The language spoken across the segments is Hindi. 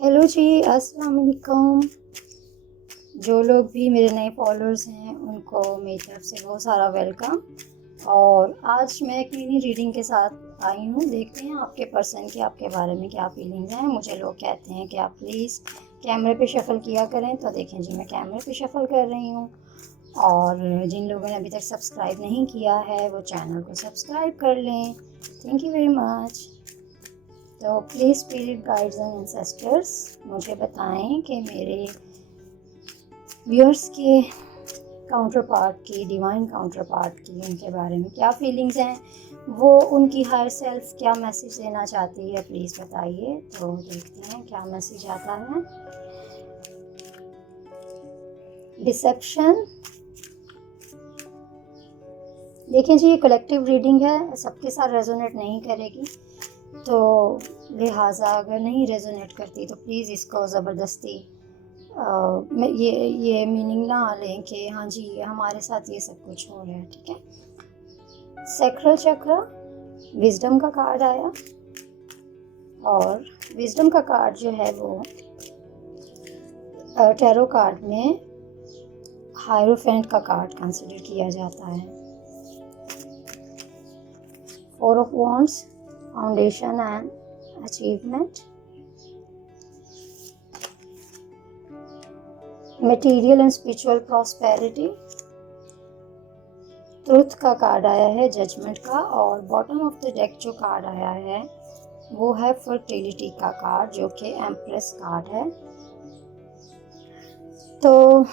हेलो जी, अस्सलाम वालेकुम। जो लोग भी मेरे नए फॉलोअर्स हैं उनको मेरी तरफ से बहुत सारा वेलकम। और आज मैं एक मिनी रीडिंग के साथ आई हूँ। देखते हैं आपके पर्सन के आपके बारे में क्या फीलिंग्स हैं। मुझे लोग कहते हैं कि आप प्लीज़ कैमरे पे शफल किया करें, तो देखें जी मैं कैमरे पे शफल कर रही हूँ। और जिन लोगों ने अभी तक सब्सक्राइब नहीं किया है वो चैनल को सब्सक्राइब कर लें। Thank you very much. तो please spirit guides and ancestors मुझे बताएं कि मेरे व्यूअर्स के काउंटर पार्ट की, डिवाइन काउंटर पार्ट की, उनके बारे में क्या फीलिंग्स हैं, वो उनकी हायर सेल्फ क्या मैसेज देना चाहती है, प्लीज़ बताइए। तो देखते हैं क्या मैसेज आता है। डिसेप्शन। देखिए जी, ये कलेक्टिव रीडिंग है, सबके साथ रेजोनेट नहीं करेगी, तो लिहाजा अगर नहीं रेजोनेट करती तो प्लीज़ इसको ज़बरदस्ती ये मीनिंग ना लें कि हाँ जी हमारे साथ ये सब कुछ हो रहा है, ठीक है। सैक्रल चक्र, विजडम का कार्ड आया, और विजडम का कार्ड जो है वो टैरो कार्ड में हायरोफेंट का कार्ड कंसिडर किया जाता है। Four of wands, foundation and achievement. Material and spiritual prosperity. Truth का कार्ड आया है, जजमेंट का। और बॉटम ऑफ द डेक जो कार्ड आया है वो है फर्टिलिटी का कार्ड, जो कि एम्प्रेस कार्ड है। तो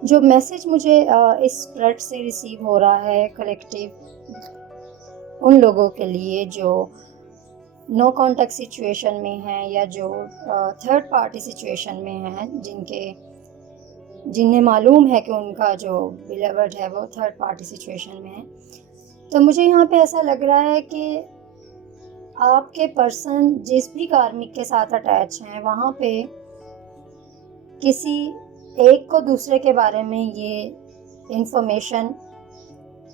जो मैसेज मुझे इस स्प्रेड से रिसीव हो रहा है कलेक्टिव उन लोगों के लिए जो नो कॉन्टेक्ट सिचुएशन में हैं या जो थर्ड पार्टी सिचुएशन में हैं, जिन्हें मालूम है कि उनका जो बिलीवर्ड है वो थर्ड पार्टी सिचुएशन में है। तो मुझे यहाँ पे ऐसा लग रहा है कि आपके पर्सन जिस भी कार्मिक के साथ अटैच हैं वहाँ पे किसी एक को दूसरे के बारे में ये इंफॉर्मेशन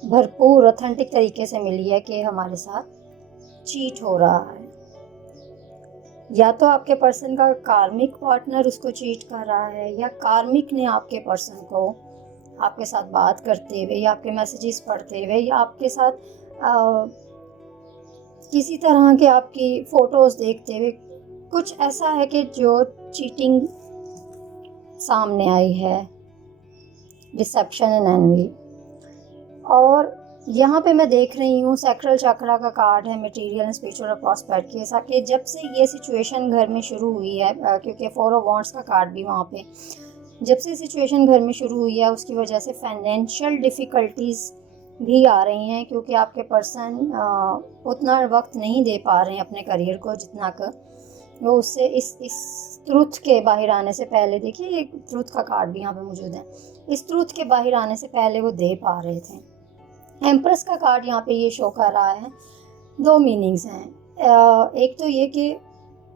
भरपूर ऑथेंटिक तरीके से मिली है कि हमारे साथ चीट हो रहा है। या तो आपके पर्सन का कार्मिक पार्टनर उसको चीट कर रहा है, या कार्मिक ने आपके पर्सन को आपके साथ बात करते हुए या आपके मैसेजेस पढ़ते हुए या आपके साथ किसी तरह के आपकी फ़ोटोज़ देखते हुए कुछ ऐसा है कि जो चीटिंग सामने आई है, डिसेप्शन एंड एनवी। और यहाँ पे मैं देख रही हूँ सैक्रल चक्रा का कार्ड है, मटेरियल एंड स्पिरिचुअल प्रॉस्पेरिटी। ऐसा कि जब से ये सिचुएशन घर में शुरू हुई है, क्योंकि फोर ऑफ वॉन्ड्स का कार्ड भी वहाँ पे, जब से सिचुएशन घर में शुरू हुई है उसकी वजह से फाइनेंशियल डिफ़िकल्टीज़ भी आ रही हैं, क्योंकि आपके पर्सन उतना वक्त नहीं दे पा रहे हैं अपने करियर को जितना कर वो उससे इस ट्रुथ के बाहर आने से पहले, देखिए एक ट्रुथ का कार्ड भी यहाँ पे मौजूद है, इस ट्रुथ के बाहर आने से पहले वो दे पा रहे थे। एम्प्रेस का कार्ड यहाँ पे ये शो कर रहा है। दो मीनिंग्स हैं। एक तो ये कि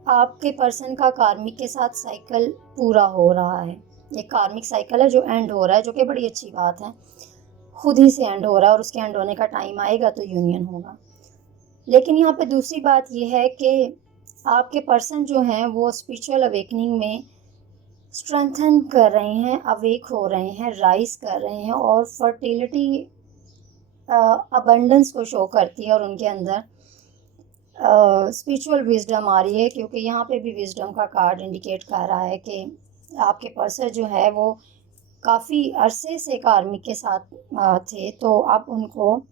आपके पर्सन का कार्मिक के साथ साइकिल पूरा हो रहा है, एक कार्मिक साइकिल है जो एंड हो रहा है, जो कि बड़ी अच्छी बात है, खुद ही से एंड हो रहा है और उसके एंड होने का टाइम आएगा तो यूनियन होगा। लेकिन यहाँ पे दूसरी बात ये है कि आपके पर्सन जो हैं वो स्पिरिचुअल अवेकनिंग में स्ट्रेंथन कर रहे हैं, अवेक हो रहे हैं, राइज कर रहे हैं, और फर्टिलिटी अबंडेंस को शो करती है और उनके अंदर स्पिरिचुअल विजडम आ रही है, क्योंकि यहाँ पे भी विजडम का कार्ड इंडिकेट कर रहा है कि आपके पर्सन जो है वो काफ़ी अरसे से कार्मिक के साथ थे, तो अब उनको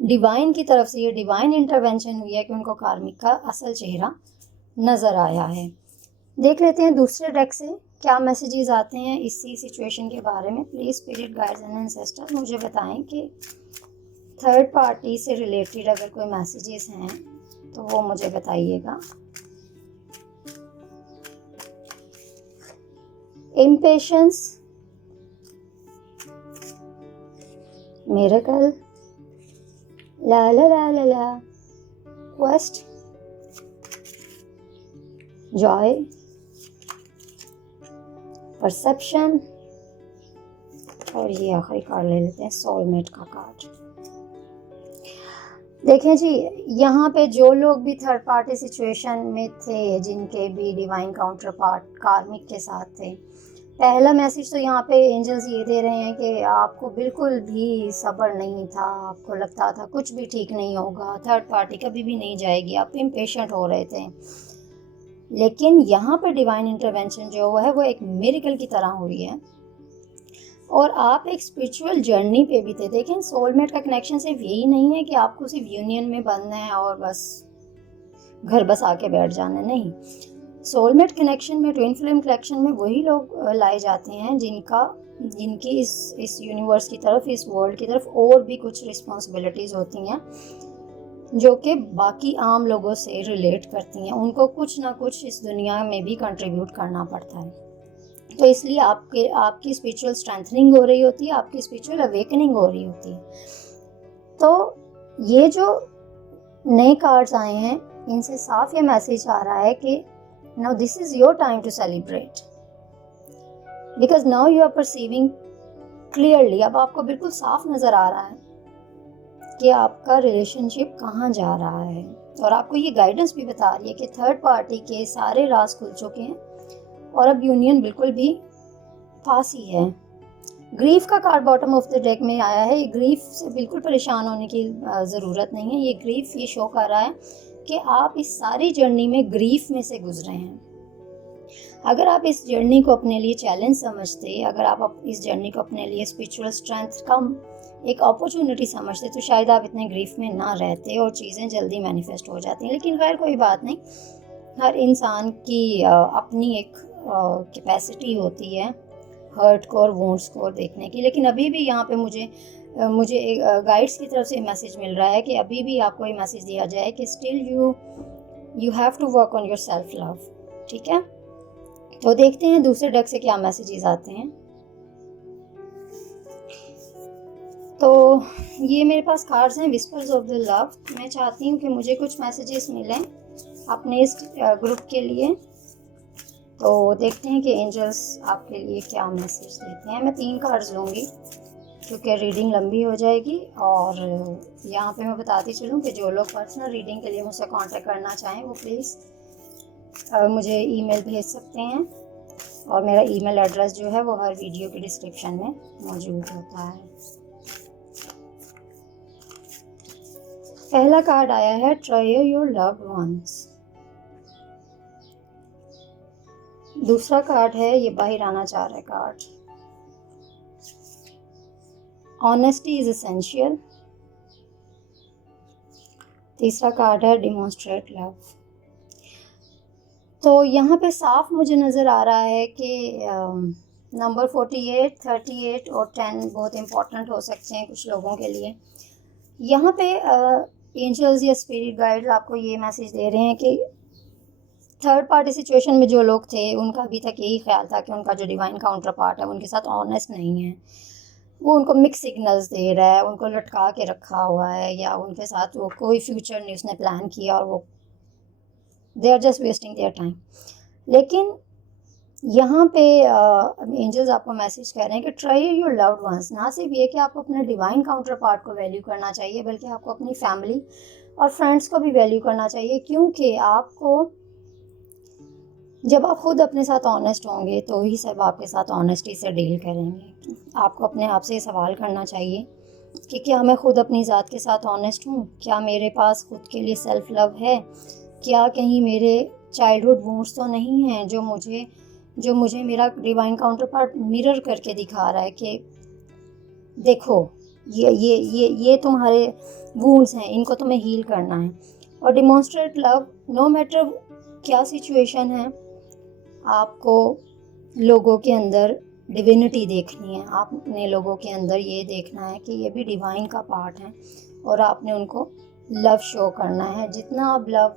डिवाइन की तरफ से ये डिवाइन इंटरवेंशन हुई है कि उनको कार्मिक का असल चेहरा नज़र आया है। देख लेते हैं दूसरे डेक से क्या मैसेजेस आते हैं इसी सिचुएशन के बारे में। Please spirit guides and ancestors मुझे बताएं कि थर्ड पार्टी से रिलेटेड अगर कोई मैसेजेस हैं तो वो मुझे बताइएगा। इम्पेशंस, मिरेकल, ला ला ला ला ला, क्वेस्ट, जॉय, परसेप्शन, और ये आखिरी कार्ड ले लेते हैं सोलमेट का कार्ड। देखें जी, यहाँ पे जो लोग भी थर्ड पार्टी सिचुएशन में थे, जिनके भी डिवाइन काउंटर पार्ट कार्मिक के साथ थे, पहला मैसेज तो यहाँ पे एंजल्स ये दे रहे हैं कि आपको बिल्कुल भी सब्र नहीं था, आपको लगता था कुछ भी ठीक नहीं होगा, थर्ड पार्टी कभी भी नहीं जाएगी, आप इम्पेशेंट हो रहे थे। लेकिन यहाँ पे डिवाइन इंटरवेंशन जो है वो एक मिरेकल की तरह हुई है और आप एक स्पिरिचुअल जर्नी पे भी थे। देखें, सोलमेट का कनेक्शन सिर्फ यही नहीं है कि आपको सिर्फ यूनियन में बनना है और बस घर बस आके बैठ जाना, नहीं। सोलमेट कनेक्शन में, ट्विन फ्लेम कनेक्शन में वही लोग लाए जाते हैं जिनकी इस यूनिवर्स की तरफ, इस वर्ल्ड की तरफ और भी कुछ रिस्पॉन्सिबिलिटीज़ होती हैं जो कि बाकी आम लोगों से रिलेट करती हैं। उनको कुछ ना कुछ इस दुनिया में भी कंट्रीब्यूट करना पड़ता है। तो इसलिए आपकी स्पिरिचुअल स्ट्रेंथनिंग हो रही होती है, आपकी स्पिरिचुअल अवेकनिंग हो रही होती है। तो ये जो नए कार्ड्स आए हैं, इनसे साफ ये मैसेज आ रहा है कि now this is your time to celebrate, because now you are perceiving clearly. अब आपको बिल्कुल साफ नजर आ रहा है कि आपका रिलेशनशिप कहाँ जा रहा है, और आपको ये गाइडेंस भी बता रही है कि थर्ड पार्टी के सारे राज खुल चुके हैं और अब यूनियन बिल्कुल भी पास ही है। ग्रीफ का card bottom of the deck में आया है। ये ग्रीफ से बिल्कुल परेशान होने की ज़रूरत नहीं है। ये ग्रीफ ये शो कर रहा है कि आप इस सारी जर्नी में ग्रीफ में से गुजरे हैं। अगर आप इस जर्नी को अपने लिए चैलेंज समझते, अगर आप इस जर्नी को अपने लिए स्पिरिचुअल स्ट्रेंथ का एक अपॉर्चुनिटी समझते, तो शायद आप इतने ग्रीफ में ना रहते और चीज़ें जल्दी मैनिफेस्ट हो जाती हैं। लेकिन खैर कोई बात नहीं, हर इंसान की अपनी एक कैपेसिटी होती है हर्ट को और वुंड्स को देखने की। लेकिन अभी भी यहाँ पे मुझे गाइड्स की तरफ से मैसेज मिल रहा है कि अभी भी आपको ये मैसेज दिया जाए कि still you have to work on your self love. ठीक है, तो देखते हैं दूसरे डेक से क्या मैसेजेस आते हैं। तो ये मेरे पास कार्ड्स हैं विस्पर्स ऑफ द लव। मैं चाहती हूँ कि मुझे कुछ मैसेजेस मिलें अपने इस ग्रुप के लिए। तो देखते हैं कि एंजल्स आपके लिए क्या मैसेज देते हैं। मैं 3 कार्ड्स लूँगी क्योंकि रीडिंग लंबी हो जाएगी। और यहाँ पे मैं बताती चलूँ कि जो लोग पर्सनल रीडिंग के लिए मुझसे कांटेक्ट करना चाहें वो प्लीज़ मुझे ईमेल भेज सकते हैं, और मेरा ईमेल एड्रेस जो है वो हर वीडियो के डिस्क्रिप्शन में मौजूद होता है। पहला कार्ड आया है ट्राई योर लव्ड वंस। दूसरा कार्ड है, ये बाहर आना चाह रहा है कार्ड, ऑनेस्टी इज एसेंशियल। तीसरा कार्ड है डिमॉन्स्ट्रेट लव। तो यहाँ पे साफ मुझे नज़र आ रहा है कि नंबर 48, 38 और 10 बहुत इम्पोर्टेंट हो सकते हैं कुछ लोगों के लिए। यहाँ पे एंजल्स या स्पिरिट गाइड्स आपको ये मैसेज दे रहे हैं कि थर्ड पार्टी सिचुएशन में जो लोग थे उनका अभी तक यही ख्याल था कि उनका जो डिवाइन काउंटर पार्ट है उनके साथ ऑनेस्ट नहीं है, वो उनको मिक्स सिग्नल्स दे रहा है, उनको लटका के रखा हुआ है, या उनके साथ वो कोई फ्यूचर नहीं उसने प्लान किया और वो they are just wasting their time. लेकिन यहाँ पे एंजल्स आपको मैसेज कर रहे हैं कि ट्राई योर लव्ड वंस। ना सिर्फ ये कि आपको अपने डिवाइन काउंटर पार्ट को वैल्यू करना चाहिए, बल्कि आपको अपनी फैमिली और फ्रेंड्स को भी वैल्यू करना चाहिए, क्योंकि आपको जब आप खुद अपने साथ ऑनेस्ट होंगे तो ही सब आपके साथ ऑनेस्टी से डील करेंगे। आपको अपने आप से सवाल करना चाहिए कि क्या मैं खुद अपनी ज़ात के साथ ऑनेस्ट हूँ, क्या मेरे पास खुद के लिए सेल्फ लव है, क्या कहीं मेरे चाइल्डहुड वुंड्स तो नहीं हैं जो मुझे मेरा डिवाइन काउंटर पार्ट मिरर करके दिखा रहा है कि देखो ये तुम्हारे वुंड्स हैं, इनको तुम्हें हील करना है। और डिमॉन्स्ट्रेट लव, नो मैटर क्या सिचुएशन है, आपको लोगों के अंदर डिविनिटी देखनी है। आपने लोगों के अंदर ये देखना है कि ये भी डिवाइन का पार्ट है और आपने उनको लव शो करना है। जितना आप लव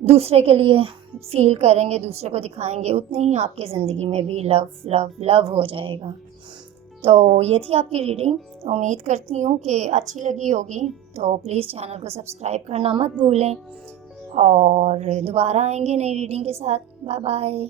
दूसरे के लिए फील करेंगे, दूसरे को दिखाएंगे, उतनी ही आपकी ज़िंदगी में भी लव लव लव हो जाएगा। तो ये थी आपकी रीडिंग। उम्मीद करती हूँ कि अच्छी लगी होगी। तो प्लीज़ चैनल को सब्सक्राइब करना मत भूलें, और दोबारा आएंगे नई रीडिंग के साथ। Bye bye.